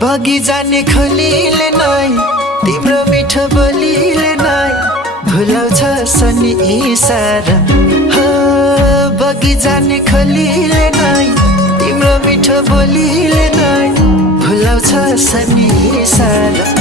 बगी जाने खोलीले नै तिम्रो मिठो बोलीले नै भुलाउँछ सनी इसारा हो। बगी जाने खोलीले नै तिम्रो मिठो बोलीले नै भुलाउँछ सनी इसारा।